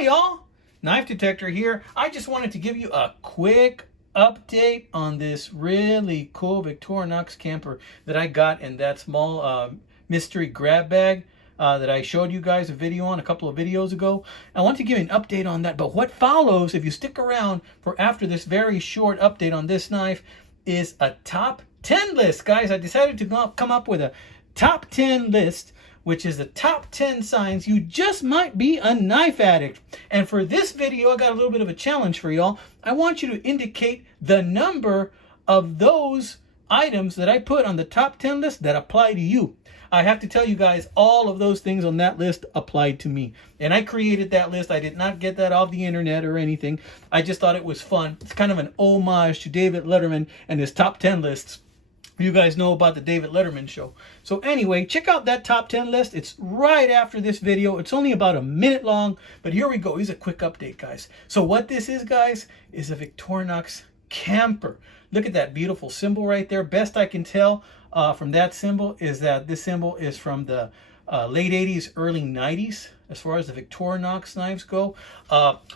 Hi y'all, Knife Detector here. I just wanted to give you a quick update on this really cool Victorinox camper that I got in that small mystery grab bag that I showed you guys a video on a couple of videos ago. I want to give you an update on that, but what follows, if you stick around for after this very short update on this knife, is a top 10 list. Guys, I decided to come up with a top 10 list, which is the top 10 signs you just might be a knife addict. And for this video, I got a little bit of a challenge for y'all. I want you to indicate the number of those items that I put on the top 10 list that apply to you. I have to tell you guys, all of those things on that list applied to me. And I created that list. I did not get that off the internet or anything. I just thought it was fun. It's kind of an homage to David Letterman and his top 10 lists. You guys know about the David Letterman show. So anyway, check out that top 10 list. It's right after this video. It's only about a minute long, but here we go. Here's a quick update, guys. So what this is, guys, is a Victorinox camper. Look at that beautiful symbol right there. Best I can tell from that symbol is that this symbol is from the late 80s, early 90s. As far as the Victorinox knives go,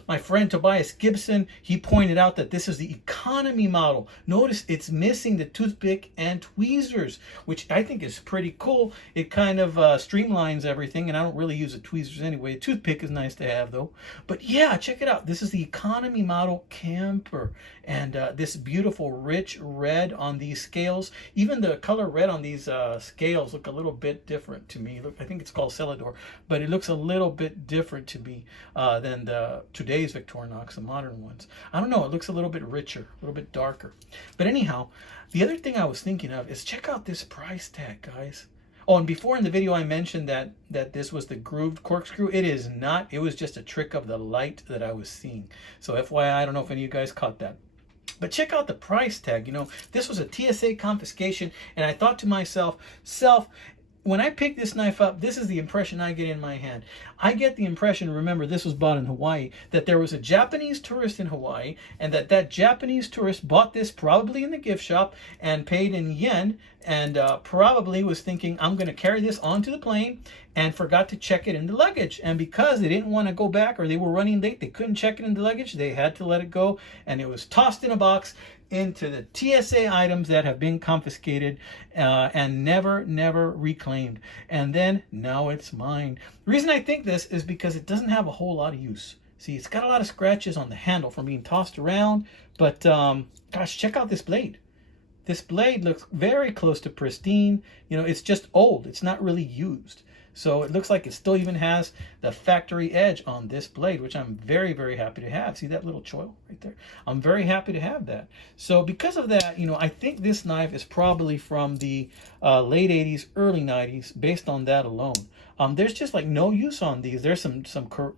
my friend Tobias Gibson, he pointed out that this is the economy model. Notice it's missing the toothpick and tweezers, which I think is pretty cool. It kind of streamlines everything, and I don't really use the tweezers anyway. A toothpick is nice to have, though. But yeah, check it out. This is the economy model camper, and this beautiful rich red on these scales. Even the color red on these scales look a little bit different to me. Look, I think it's called Celador, but it looks a little bit different to me than today's Victorinox, the modern ones. I don't know, it looks a little bit richer, a little bit darker. But anyhow, the other thing I was thinking of is check out this price tag, guys. Oh, and before in the video I mentioned that this was the grooved corkscrew. It is not. It was just a trick of the light that I was seeing. So FYI, I don't know if any of you guys caught that. But check out the price tag. You know, this was a TSA confiscation, and I thought to myself, when I pick this knife up, this is the impression I get in my hand. I get the impression, remember this was bought in Hawaii, that there was a Japanese tourist in Hawaii, and that Japanese tourist bought this probably in the gift shop and paid in yen, and probably was thinking, I'm going to carry this onto the plane, and forgot to check it in the luggage. And because they didn't want to go back, or they were running late, they couldn't check it in the luggage, they had to let it go, and it was tossed in a box into the TSA items that have been confiscated and never reclaimed. And then now it's mine. The reason I think this is because it doesn't have a whole lot of use. See, it's got a lot of scratches on the handle from being tossed around, but gosh, check out this blade. This blade looks very close to pristine. You know, it's just old. It's not really used. So it looks like it still even has the factory edge on this blade, which I'm very happy to have. See that little choil right there? I'm very happy to have that. So because of that, you know, I think this knife is probably from the late 80s, early 90s, based on that alone. There's just like no use on these. There's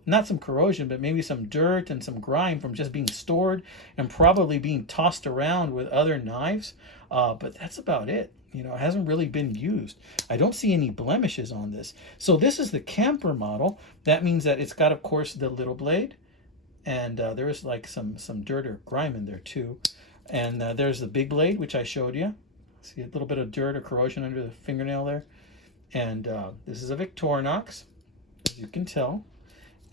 not some corrosion, but maybe some dirt and some grime from just being stored and probably being tossed around with other knives. But that's about it. You know, it hasn't really been used. I don't see any blemishes on this. So this is the camper model. That means that it's got, of course, the little blade. And there's like some dirt or grime in there too. And there's the big blade, which I showed you. See a little bit of dirt or corrosion under the fingernail there. And this is a Victorinox, as you can tell.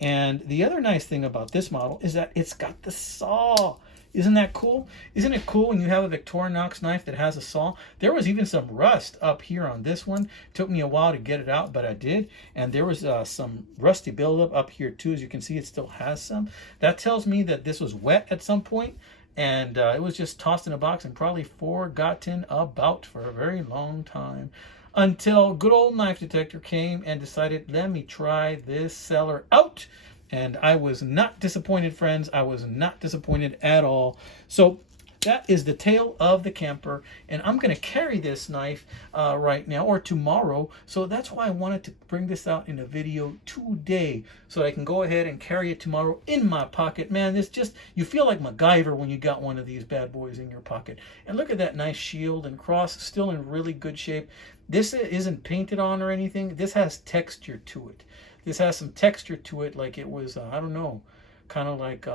And the other nice thing about this model is that it's got the saw. Isn't that cool? Isn't it cool when you have a Victorinox knife that has a saw? There was even some rust up here on this one. It took me a while to get it out, but I did. And there was some rusty buildup up here too. As you can see, it still has some. That tells me that this was wet at some point, and it was just tossed in a box and probably forgotten about for a very long time. Until good old Knife Detector came and decided, let me try this seller out. And I was not disappointed, friends. I was not disappointed at all. So that is the tale of the camper. And I'm going to carry this knife right now or tomorrow. So that's why I wanted to bring this out in a video today, so I can go ahead and carry it tomorrow in my pocket. Man, it's just, you feel like MacGyver when you got one of these bad boys in your pocket. And look at that nice shield and cross, still in really good shape. This isn't painted on or anything. This has texture to it. This has some texture to it, like it was, I don't know, kind of like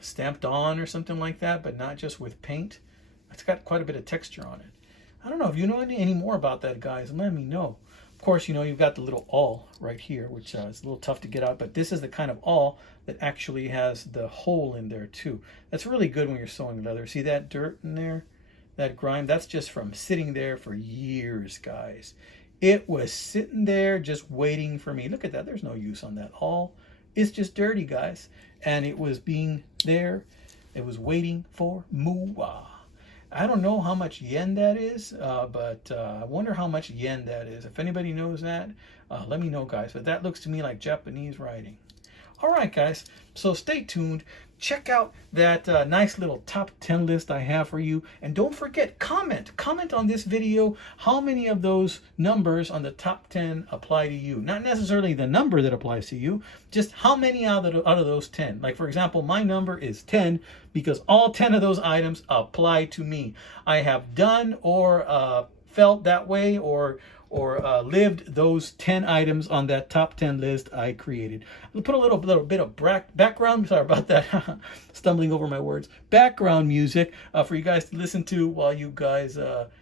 stamped on or something like that, but not just with paint. It's got quite a bit of texture on it. I don't know if you know any more about that, guys. Let me know. Of course, you know, you've got the little awl right here, which is a little tough to get out, but this is the kind of awl that actually has the hole in there too. That's really good when you're sewing leather. See that dirt in there? That grime? That's just from sitting there for years, guys. It was sitting there just waiting for me. Look at that. There's no use on that awl. It's just dirty, guys. And it was being there. It was waiting for Mua. I don't know how much yen that is, but I wonder how much yen that is. If anybody knows that, let me know, guys. But that looks to me like Japanese writing. All right, guys. So stay tuned. Check out that nice little top 10 list I have for you. And don't forget, comment on this video. How many of those numbers on the top 10 apply to you? Not necessarily the number that applies to you, just how many out of those 10. Like, for example, my number is 10 because all 10 of those items apply to me. I have done or felt that way or lived those 10 items on that top 10 list I created. I'll put a little bit of background, sorry about that, stumbling over my words, background music for you guys to listen to while you guys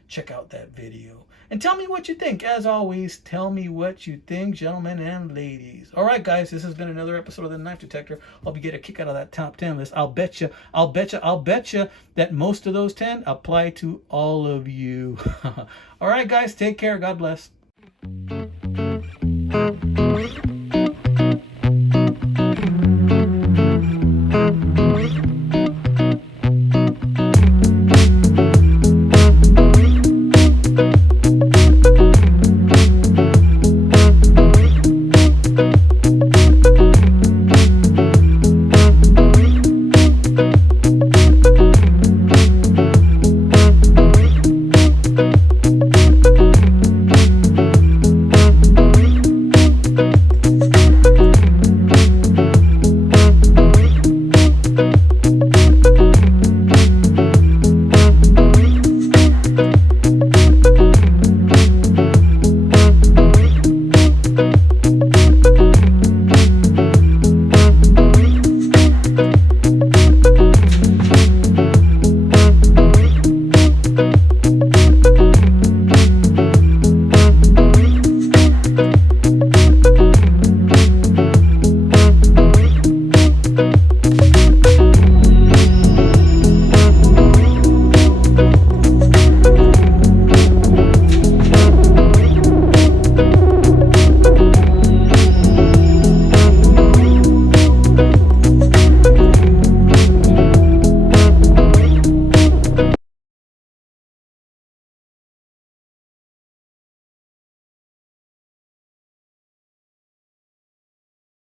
check out that video. And tell me what you think. As always, tell me what you think, gentlemen and ladies. All right, guys, this has been another episode of the Knife Detector. Hope you get a kick out of that top 10 list. I'll bet you that most of those 10 apply to all of you. All right, guys, take care. God bless.